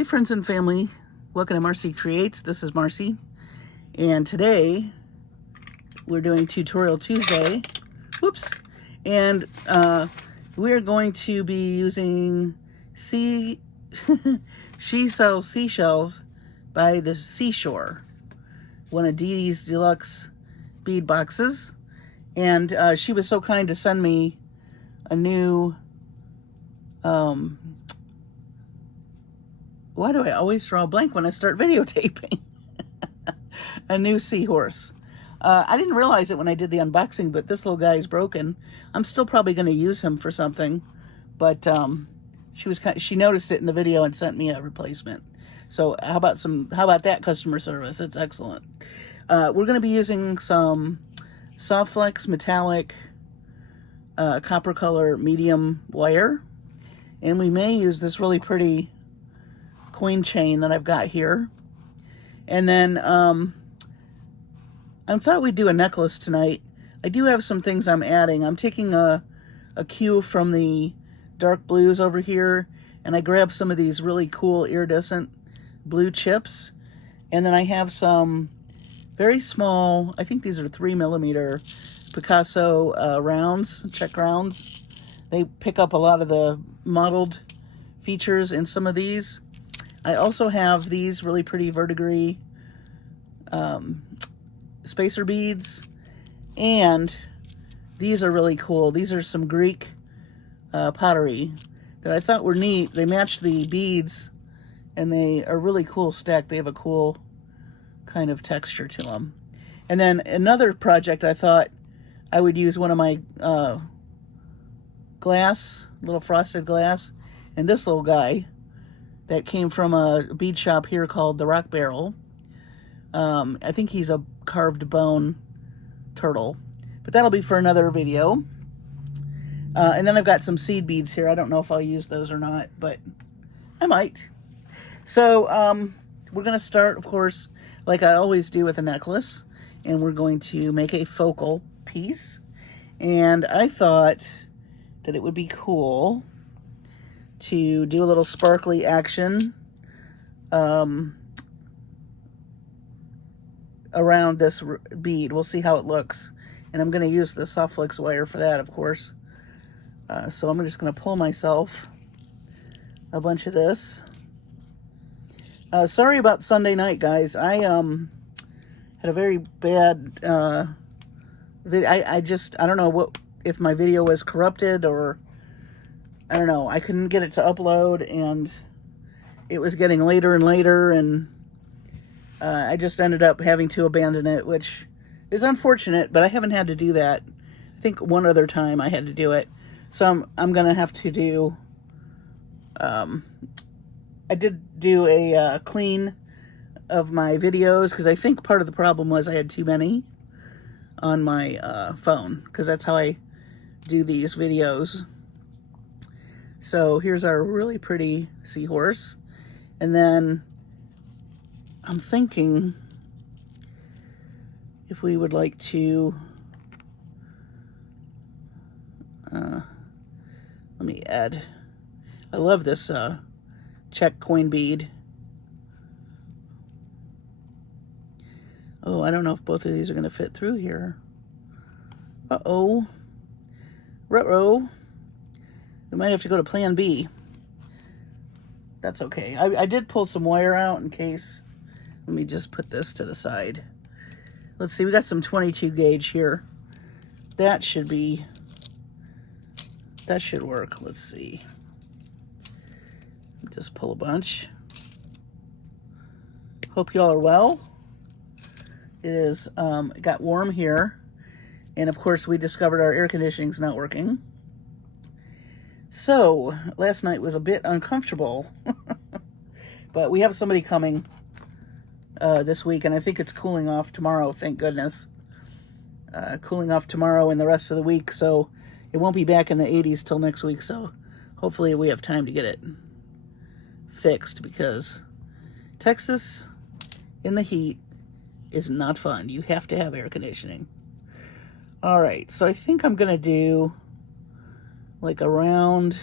Hey friends and family, welcome to Marcie Creates. This is Marcie, and today we're doing Tutorial Tuesday. Whoops! And we're going to be using She Sells Seashells by the Seashore, one of Didi's Deluxe bead boxes. And she was so kind to send me a new why do I always draw a blank when I start videotaping? A new seahorse. I didn't realize it when I did the unboxing, but this little guy is broken. I'm still probably going to use him for something, but she noticed it in the video and sent me a replacement. So how about that customer service? It's excellent. We're going to be using some SoftFlex metallic copper color medium wire, and we may use this really pretty coin chain that I've got here. And then I thought we'd do a necklace tonight. I do have some things I'm adding. I'm taking a cue from the dark blues over here, and I grabbed some of these really cool iridescent blue chips. And then I have some very small, I think these are 3mm Picasso rounds, check rounds. They pick up a lot of the mottled features in some of these. I also have these really pretty verdigris spacer beads, and these are really cool. These are some Greek pottery that I thought were neat. They match the beads, and they are really cool stacked. They have a cool kind of texture to them. And then another project, I thought I would use one of my glass, little frosted glass, and this little guy that came from a bead shop here called the Rock Barrel. I think he's a carved bone turtle, but that'll be for another video. And then I've got some seed beads here. I don't know if I'll use those or not, but I might. So we're going to start, of course, like I always do with a necklace, and we're going to make a focal piece. And I thought that it would be cool to do a little sparkly action around this bead. We'll see how it looks. And I'm going to use the SoftFlex wire for that, of course. So I'm just going to pull myself a bunch of this. Sorry about Sunday night, guys. I had a very bad I don't know if my video was corrupted, or I don't know. I couldn't get it to upload, and it was getting later and later, and I just ended up having to abandon it, which is unfortunate, but I haven't had to do that. I think one other time I had to do it. So I'm going to have to do, I did do a clean of my videos, because I think part of the problem was I had too many on my phone, because that's how I do these videos. So here's our really pretty seahorse. And then I'm thinking if we would like to, let me add, I love this check coin bead. Oh, I don't know if both of these are going to fit through here. Uh-oh. Ruh-roh. We might have to go to plan B. That's okay. I did pull some wire out in case. Let me just put this to the side. Let's see, we got some 22 gauge here. That should work. Let's see. Just pull a bunch. Hope y'all are well. It got warm here. And of course, we discovered our air conditioning's not working. So, last night was a bit uncomfortable. But we have somebody coming this week, and I think it's cooling off tomorrow, thank goodness. Cooling off tomorrow and the rest of the week, so it won't be back in the 80s till next week, so hopefully we have time to get it fixed, because Texas in the heat is not fun. You have to have air conditioning. All right, so I think I'm going to do like around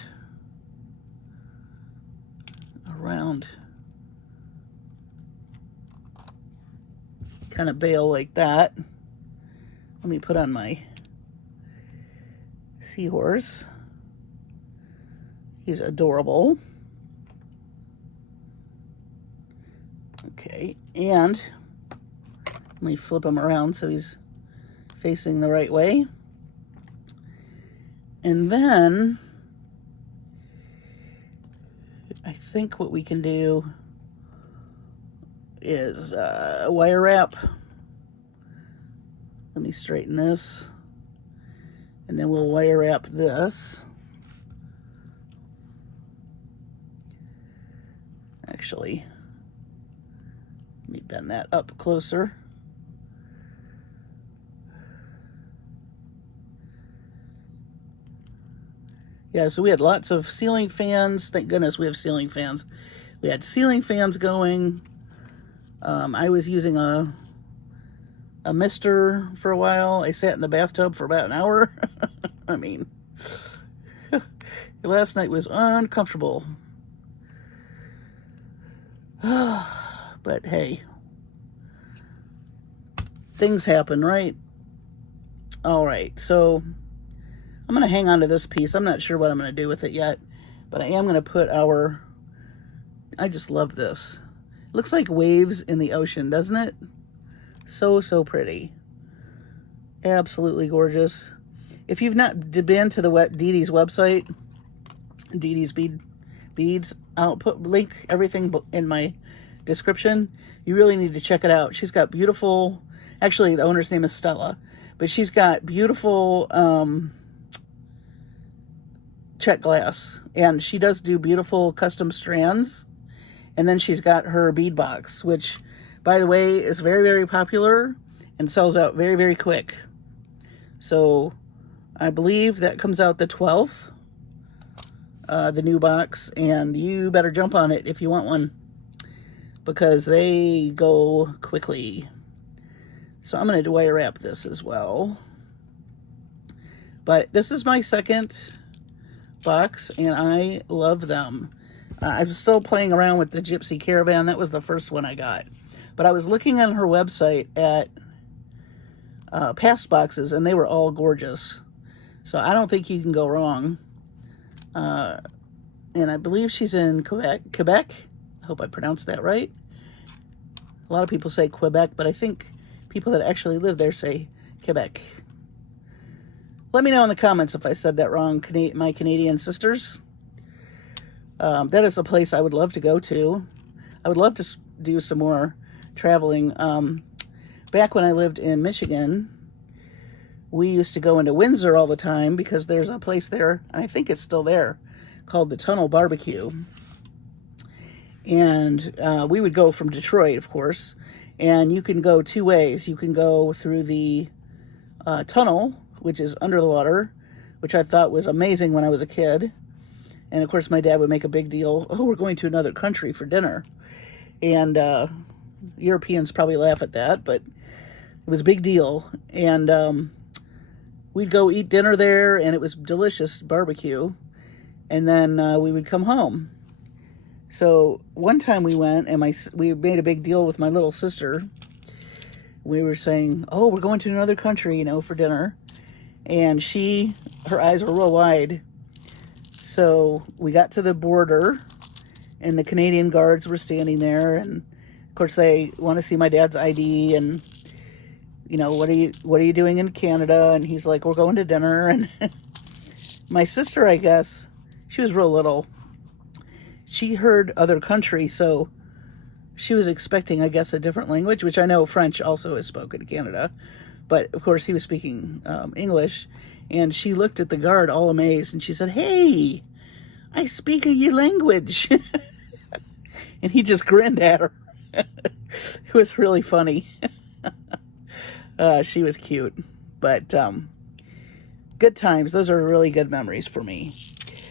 kind of bail like that. Let me put on my seahorse. He's adorable. Okay, and let me flip him around so he's facing the right way. And then I think what we can do is wire wrap. Let me straighten this. And then we'll wire wrap this. Actually, let me bend that up closer. Yeah, so we had lots of ceiling fans. Thank goodness we have ceiling fans. We had ceiling fans going. I was using a mister for a while. I sat in the bathtub for about an hour. I mean, last night was uncomfortable. But hey, things happen, right? All right, so I'm going to hang on to this piece. I'm not sure what I'm going to do with it yet, but I am going to put our, I just love this. It looks like waves in the ocean, doesn't it? So, so pretty. Absolutely gorgeous. If you've not been to the Didi's website, Didi's Beads, I'll link everything in my description. You really need to check it out. She's got beautiful, actually the owner's name is Stella, but she's got beautiful check glass, and she does do beautiful custom strands. And then she's got her bead box, which, by the way, is very, very popular and sells out very, very quick. So I believe that comes out the 12th, the new box, and you better jump on it if you want one, because they go quickly. So I'm going to wire wrap this as well. But this is my second box, and I love them. I'm still playing around with the Gypsy Caravan. That was the first one I got. But I was looking on her website at past boxes, and they were all gorgeous. So I don't think you can go wrong. And I believe she's in Quebec. I hope I pronounced that right. A lot of people say Quebec, but I think people that actually live there say Quebec. Let me know in the comments if I said that wrong, my Canadian sisters. That is a place I would love to go to. I would love to do some more traveling. Back when I lived in Michigan, we used to go into Windsor all the time because there's a place there, and I think it's still there, called the Tunnel Barbecue. And we would go from Detroit, of course, and you can go two ways. You can go through the tunnel, which is under the water, which I thought was amazing when I was a kid. And of course, my dad would make a big deal, oh, we're going to another country for dinner. And Europeans probably laugh at that, but it was a big deal. And we'd go eat dinner there, and it was delicious barbecue. And then we would come home. So one time we went, and we made a big deal with my little sister. We were saying, oh, we're going to another country, for dinner. And her eyes were real wide. So we got to the border, and the Canadian guards were standing there, and of course they want to see my dad's ID, and what are you doing in Canada? And he's like, we're going to dinner. And my sister, I guess, she was real little. She heard other country, so she was expecting, I guess, a different language, which I know French also is spoken in Canada, but of course he was speaking English. And she looked at the guard all amazed, and she said, hey, I speak your language. And he just grinned at her. It was really funny. She was cute. But good times. Those are really good memories for me.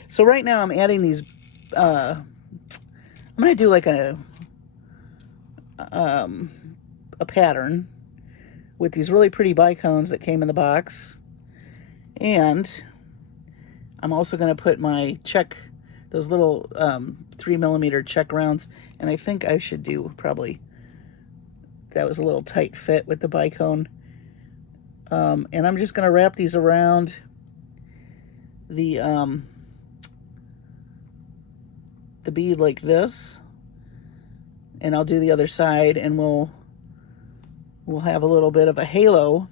So right now I'm adding these. I'm going to do like a pattern with these really pretty bicones that came in the box. And I'm also going to put my those little 3mm check rounds. And I think I should do probably that was a little tight fit with the bicone. And I'm just going to wrap these around the bead like this, and I'll do the other side, and we'll have a little bit of a halo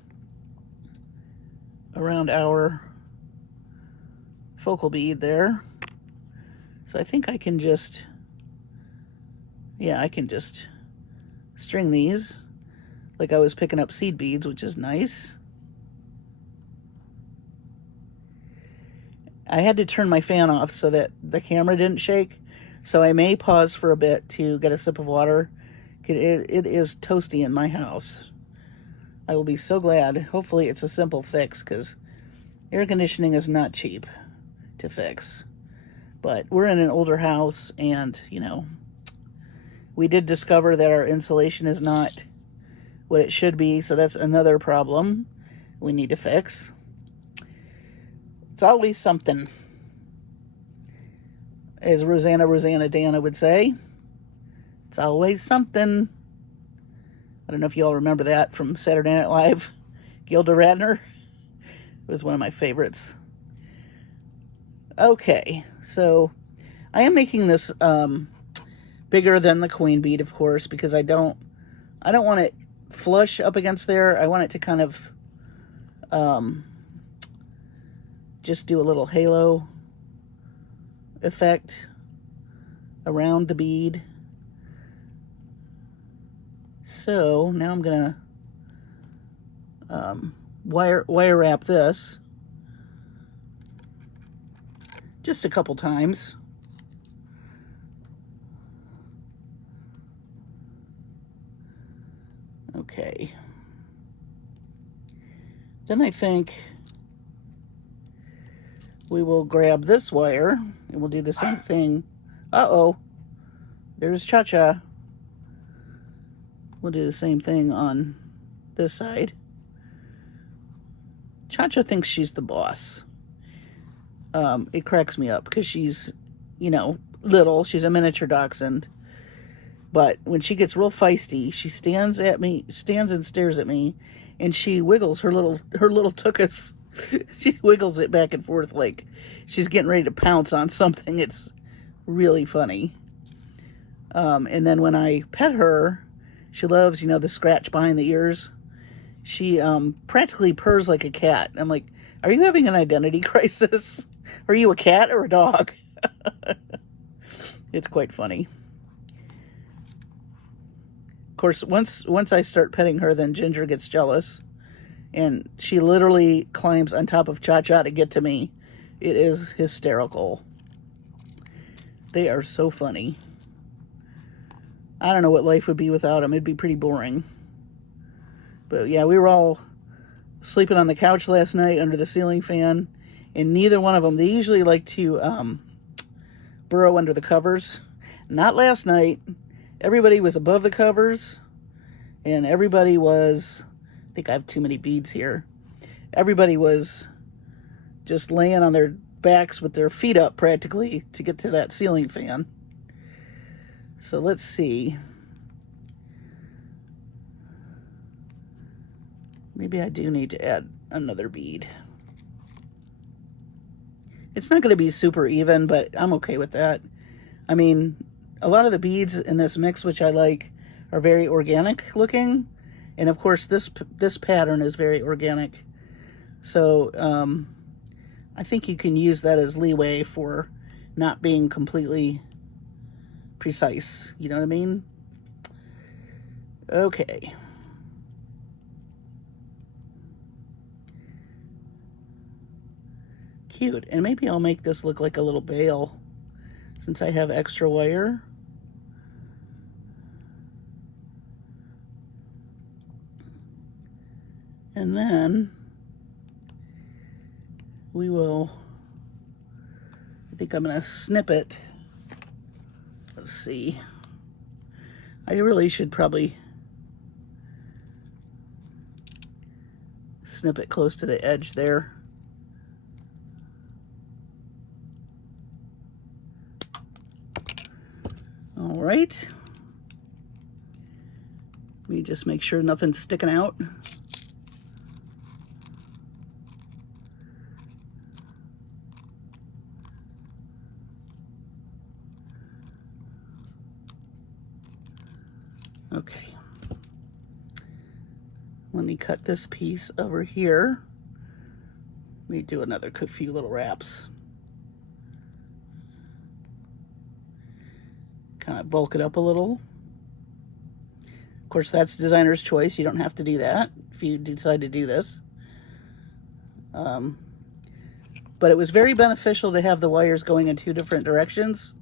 around our focal bead there. So I think I can just, yeah, I can just string these like I was picking up seed beads, which is nice. I had to turn my fan off so that the camera didn't shake, so I may pause for a bit to get a sip of water. It is toasty in my house. I will be so glad. Hopefully it's a simple fix, because air conditioning is not cheap to fix. But we're in an older house, and, you know, we did discover that our insulation is not what it should be, so that's another problem we need to fix. It's always something, as Rosanna Dana would say. It's always something. I don't know if you all remember that from Saturday Night Live. Gilda Radner. It was one of my favorites. Okay, so I am making this bigger than the queen bead, of course, because I don't want it flush up against there. I want it to kind of just do a little halo effect around the bead. So now I'm gonna wire wrap this just a couple times. Okay. Then I think we will grab this wire and we'll do the same thing. Uh-oh, there's Cha-Cha. We'll do the same thing on this side. Cha-Cha thinks she's the boss. It cracks me up because she's, you know, little. She's a miniature dachshund. But when she gets real feisty, she stands and stares at me, and she wiggles her little tuchus. She wiggles it back and forth like she's getting ready to pounce on something. It's really funny. And then when I pet her, she loves, you know, the scratch behind the ears. She practically purrs like a cat. I'm like, are you having an identity crisis? Are you a cat or a dog? It's quite funny. Of course, once I start petting her, then Ginger gets jealous, and she literally climbs on top of Cha-Cha to get to me. It is hysterical. They are so funny. I don't know what life would be without them. It'd be pretty boring. But yeah, we were all sleeping on the couch last night under the ceiling fan, and neither one of them, they usually like to burrow under the covers. Not last night. Everybody was above the covers, and everybody was, I think I have too many beads here. Everybody was just laying on their backs with their feet up practically to get to that ceiling fan. So let's see. Maybe I do need to add another bead. It's not going to be super even, but I'm okay with that. I mean, a lot of the beads in this mix, which I like, are very organic looking. And of course, this pattern is very organic. So I think you can use that as leeway for not being completely precise. You know what I mean? Okay. Cute. And maybe I'll make this look like a little veil since I have extra wire. And then we will, I think I'm going to snip it. Let's see. I really should probably snip it close to the edge there. All right. Let me just make sure nothing's sticking out. Okay. Let me cut this piece over here. Let me do another few little wraps. Kind of bulk it up a little. Of course, that's designer's choice. You don't have to do that if you decide to do this. But it was very beneficial to have the wires going in 2 different directions.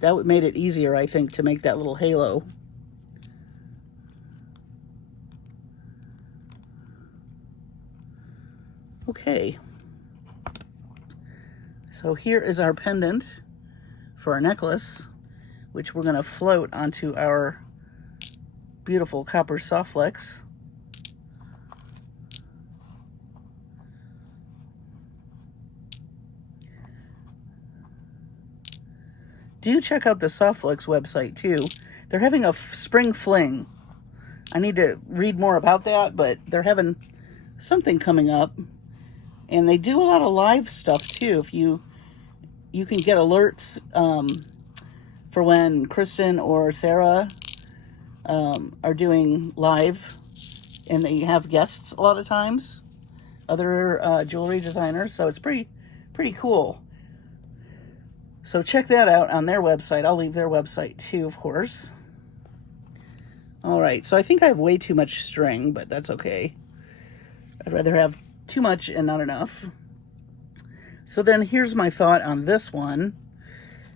That made it easier, I think, to make that little halo. Okay. So here is our pendant for our necklace, which we're going to float onto our beautiful copper SoftFlex. Do check out the SoftFlex website too. They're having a spring fling. I need to read more about that, but they're having something coming up. And they do a lot of live stuff too. If you can get alerts for when Kristen or Sarah are doing live, and they have guests a lot of times, other jewelry designers. So it's pretty cool. So check that out on their website. I'll leave their website too, of course. All right, so I think I have way too much string, but that's okay. I'd rather have too much and not enough. So then here's my thought on this one.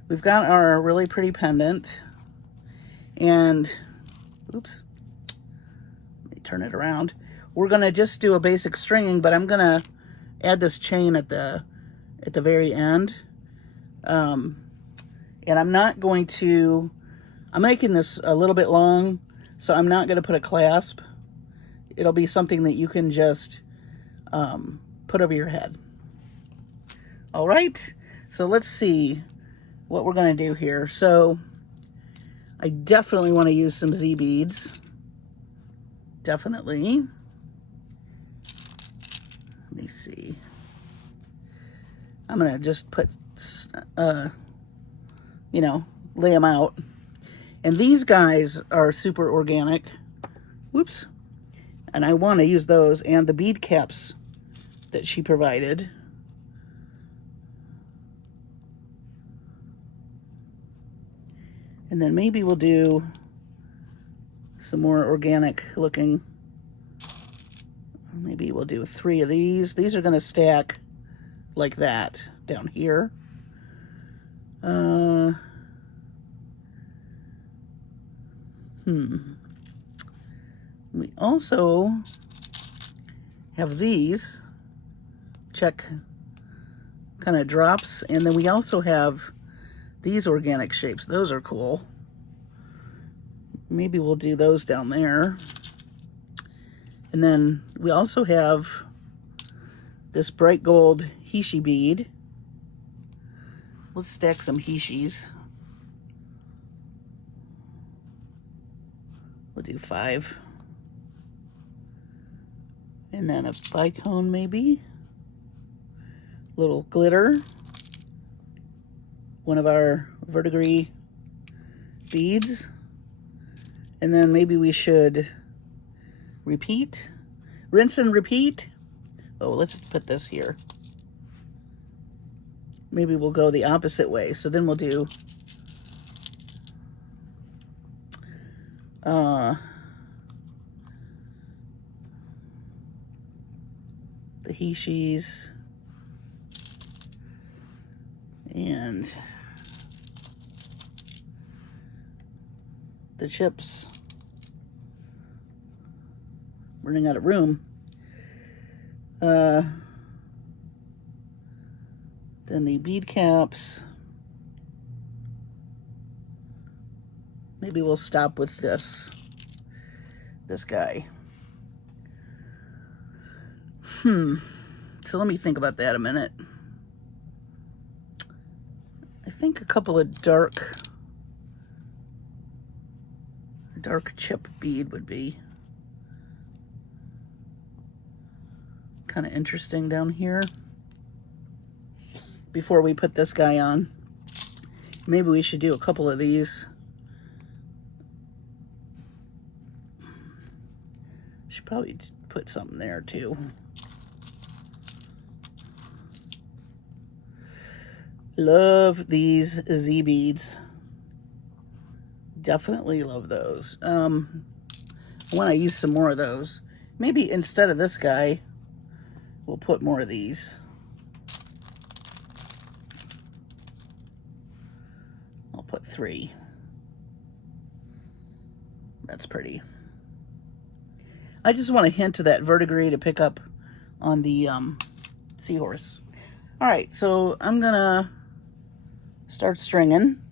We've got our really pretty pendant, and oops, let me turn it around. We're gonna just do a basic stringing, but I'm gonna add this chain at the very end. And I'm not going to, I'm making this a little bit long, so I'm not gonna put a clasp. It'll be something that you can just put over your head. All right, so let's see what we're gonna do here. So I definitely want to use some Z beads. Definitely. Let me see. I'm gonna just put, you know, lay them out. And these guys are super organic. Whoops. And I want to use those and the bead caps that she provided. And then maybe we'll do some more organic looking. Maybe we'll do 3 of these. These are going to stack like that down here. We also have these check kind of drops, and then we also have these organic shapes. Those are cool. Maybe we'll do those down there. And then we also have this bright gold Hishi bead. Let's stack some Hishis. We'll do 5. And then a bicone maybe. Little glitter. One of our verdigris beads. And then maybe we should repeat. Rinse and repeat. Oh, let's put this here. Maybe we'll go the opposite way. So then we'll do the Hishis and the chips. Running out of room. Then the bead caps. Maybe we'll stop with this guy. So let me think about that a minute. I think a couple of dark a dark chip bead would be kind of interesting down here. Before we put this guy on, maybe we should do a couple of these. Should probably put something there too. Love these Z beads. Definitely love those. I want to use some more of those. Maybe instead of this guy, we'll put more of these. I'll put 3. That's pretty. I just want a hint of that verdigris to pick up on the seahorse. All right, so I'm gonna start stringing.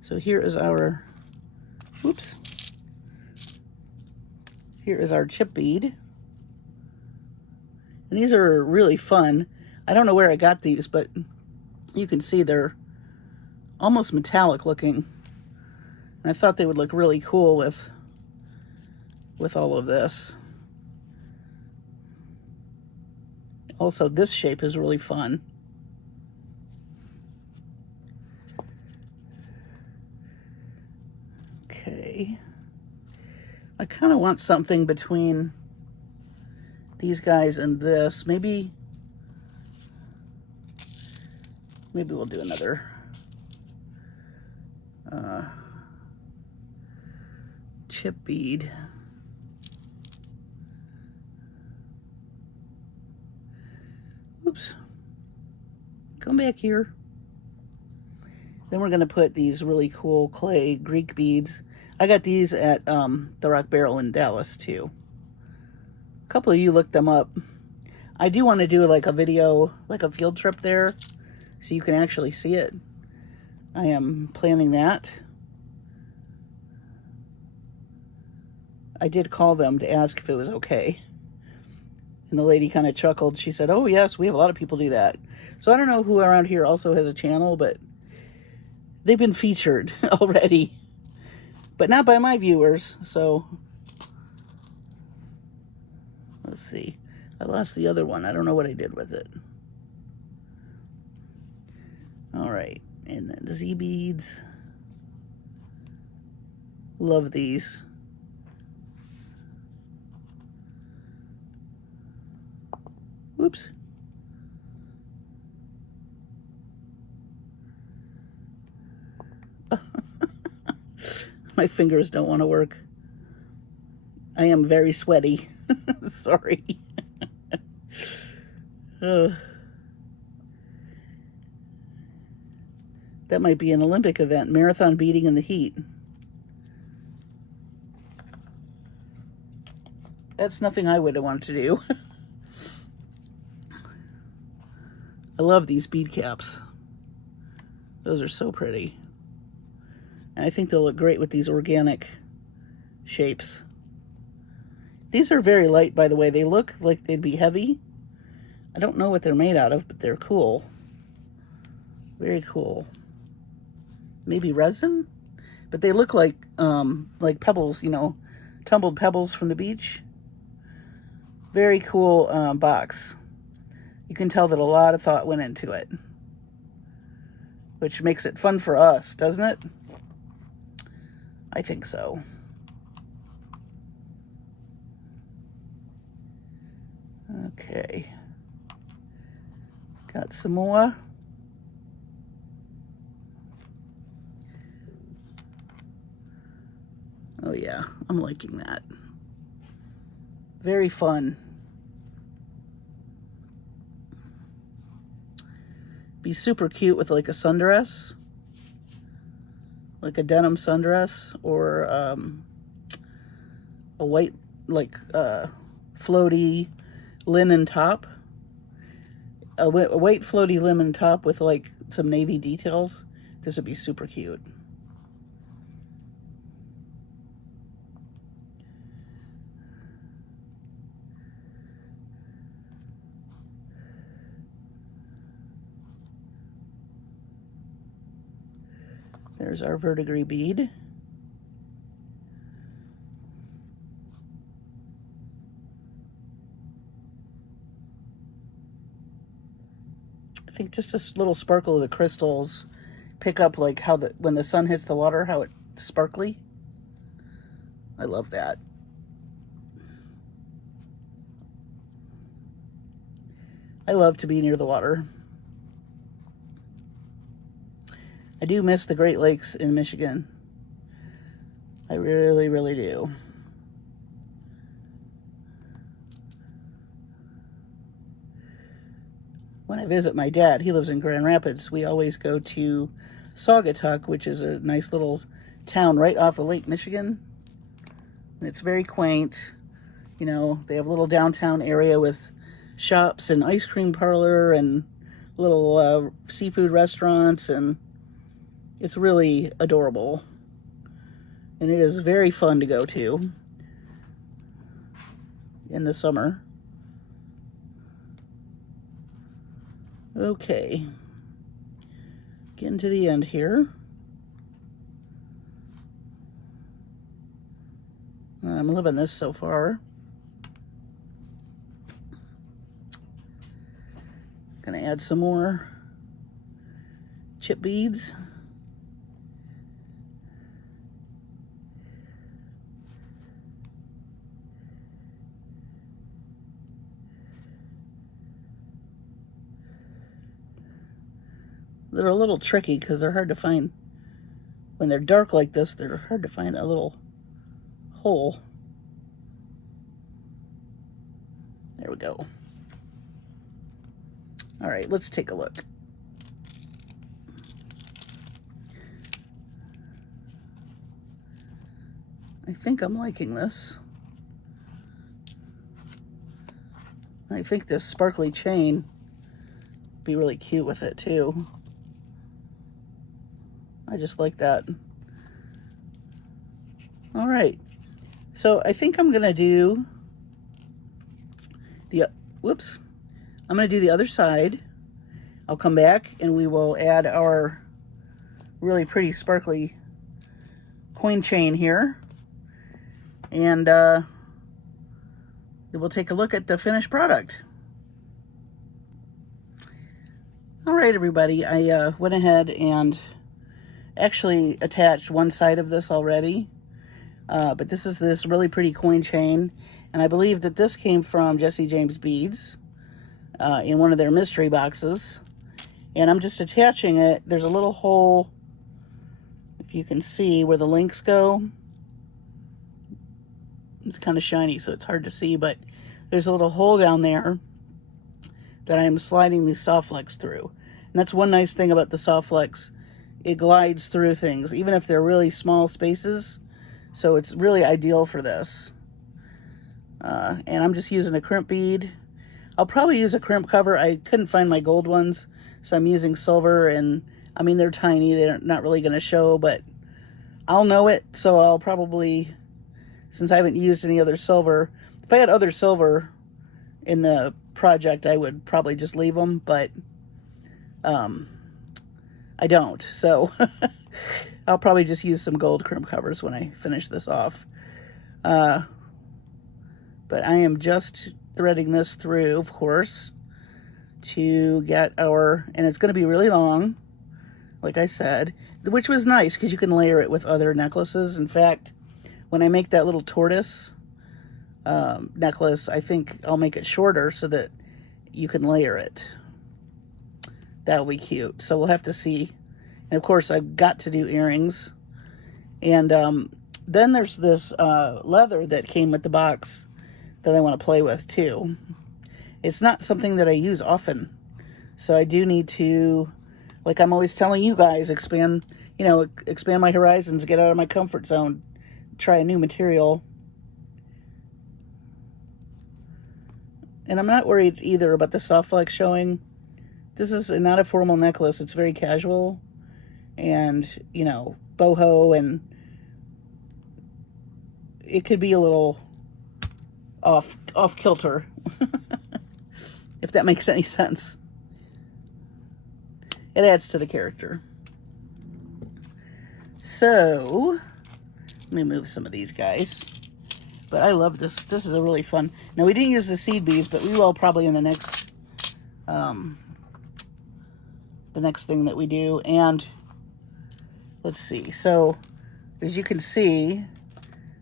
So here is our, oops, here is our chip bead. And these are really fun. I don't know where I got these, but you can see they're almost metallic looking. And I thought they would look really cool with all of this. Also, this shape is really fun. Okay. I kind of want something between these guys and this. Maybe we'll do another chip bead. Oops. Come back here. Then we're going to put these really cool clay Greek beads. I got these at the Rock Barrel in Dallas too. A couple of you looked them up. I do want to do like a video, like a field trip there, so you can actually see it. I am planning that. I did call them to ask if it was okay. And the lady kind of chuckled. She said, oh yes, we have a lot of people do that. So I don't know who around here also has a channel, but they've been featured already. But not by my viewers, so let's see. I lost the other one. I don't know what I did with it. All right, and then Z beads. Love these. Whoops. My fingers don't want to work. I am very sweaty. Sorry. That might be an Olympic event. Marathon beading in the heat. That's nothing I would have wanted to do. I love these bead caps. Those are so pretty. And I think they'll look great with these organic shapes. These are very light, by the way. They look like they'd be heavy. I don't know what they're made out of, but they're cool. Very cool. Maybe resin? But they look like pebbles, you know, tumbled pebbles from the beach. Very cool box. You can tell that a lot of thought went into it, which makes it fun for us, doesn't it? I think so. Okay. Got some more. Oh yeah, I'm liking that. Very fun. Be super cute with like a sundress. Like a denim sundress, or a white, like, floaty linen top. A white floaty linen top with like some navy details. This would be super cute. There's our verdigris bead. I think just a little sparkle of the crystals pick up like how when the sun hits the water, how it's sparkly. I love that. I love to be near the water. I do miss the Great Lakes in Michigan. I really, really do. When I visit my dad, he lives in Grand Rapids, we always go to Saugatuck, which is a nice little town right off of Lake Michigan. And it's very quaint. You know, they have a little downtown area with shops and ice cream parlor and little seafood restaurants, and it's really adorable. And it is very fun to go to in the summer. Okay, getting to the end here. I'm loving this so far. Gonna add some more chip beads. They're a little tricky because they're hard to find. When they're dark like this, they're hard to find that little hole. There we go. All right, let's take a look. I think I'm liking this. I think this sparkly chain would be really cute with it too. I just like that. All right, so I think I'm gonna do the, whoops, I'm gonna do the other side. I'll come back and we will add our really pretty sparkly coin chain here. And we'll take a look at the finished product. All right, everybody, I went ahead and actually attached one side of this already, but this is this really pretty coin chain, and I believe that this came from Jesse James Beads in one of their mystery boxes, and I'm just attaching it. There's a little hole, if you can see where the links go. It's kind of shiny, so it's hard to see, but there's a little hole down there that I'm sliding the SofFlex through. And that's one nice thing about the SofFlex. It glides through things, even if they're really small spaces. So it's really ideal for this. And I'm just using a crimp bead. I'll probably use a crimp cover. I couldn't find my gold ones, so I'm using silver. And I mean, they're tiny. They're not really going to show, but I'll know it. So I'll probably, since I haven't used any other silver, if I had other silver in the project, I would probably just leave them, but I don't, so I'll probably just use some gold crimp covers when I finish this off. But I am just threading this through, of course, to get our, and it's going to be really long, like I said, which was nice because you can layer it with other necklaces. In fact, when I make that little tortoise necklace, I think I'll make it shorter so that you can layer it. That'll be cute. So we'll have to see. And of course, I've got to do earrings. And then there's this leather that came with the box that I want to play with too. It's not something that I use often. So I do need to, like I'm always telling you guys, expand my horizons, get out of my comfort zone, try a new material. And I'm not worried either about the SoftFlex showing. This is not a formal necklace. It's very casual and, you know, boho, and it could be a little off kilter, if that makes any sense. It adds to the character. So, let me move some of these guys. But I love this. This is a really fun. Now, we didn't use the seed beads, but we will probably in the next thing that we do. And let's see. So, as you can see,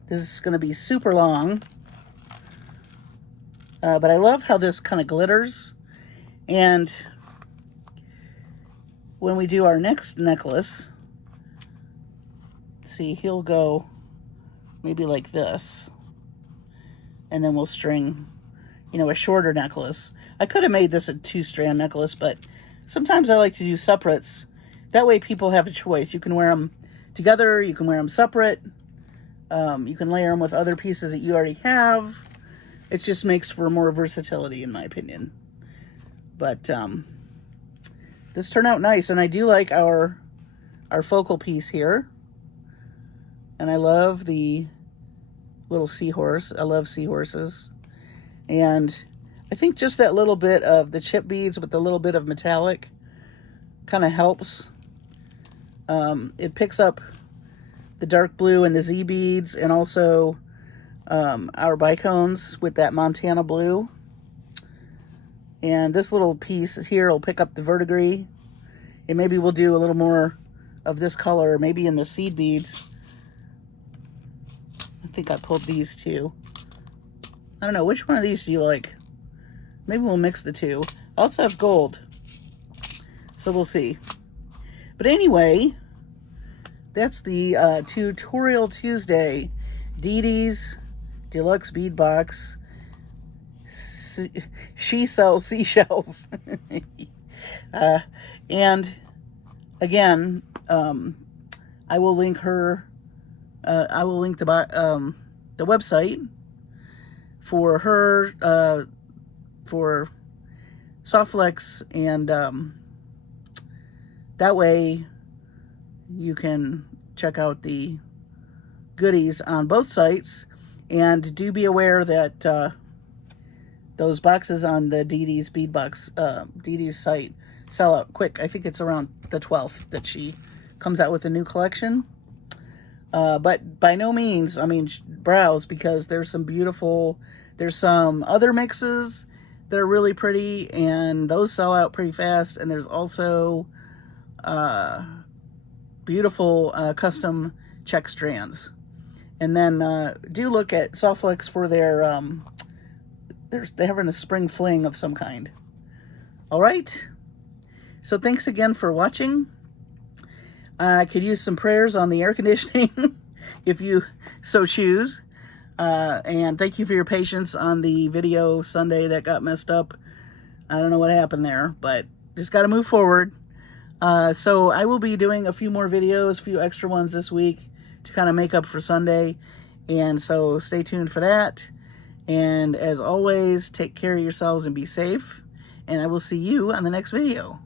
this is going to be super long. But I love how this kind of glitters. And when we do our next necklace, see, he'll go maybe like this. And then we'll string, you know, a shorter necklace. I could have made this a 2-strand necklace, but sometimes I like to do separates. That way people have a choice. You can wear them together, you can wear them separate, you can layer them with other pieces that you already have. It just makes for more versatility, in my opinion. But this turned out nice, and I do like our focal piece here. And I love the little seahorse. I love seahorses. And I think just that little bit of the chip beads with a little bit of metallic kind of helps. It picks up the dark blue and the Z beads, and also our bicones with that Montana blue. And this little piece here will pick up the verdigris. And maybe we'll do a little more of this color, maybe in the seed beads. I think I pulled these two. I don't know, which one of these do you like? Maybe we'll mix the two. I also have gold, so we'll see. But anyway, that's the Tutorial Tuesday Didi's Deluxe Bead Box. She sells seashells. And again, I will link her. I will link the website for her, for SoftFlex, and that way you can check out the goodies on both sites. And do be aware that those boxes on the Didi's Bead Box, Didi's site, sell out quick. I think it's around the 12th that she comes out with a new collection. But by no means, I mean, browse, because there's some beautiful, there's some other mixes that are really pretty, and those sell out pretty fast. And there's also beautiful custom check strands. And then do look at SoftFlex for their, they're having a spring fling of some kind. All right. So thanks again for watching. I could use some prayers on the air conditioning if you so choose. And thank you for your patience on the video Sunday that got messed up. I don't know what happened there, but just got to move forward. So I will be doing a few more videos, a few extra ones this week to kind of make up for Sunday. And so stay tuned for that. And as always, take care of yourselves and be safe. And I will see you on the next video.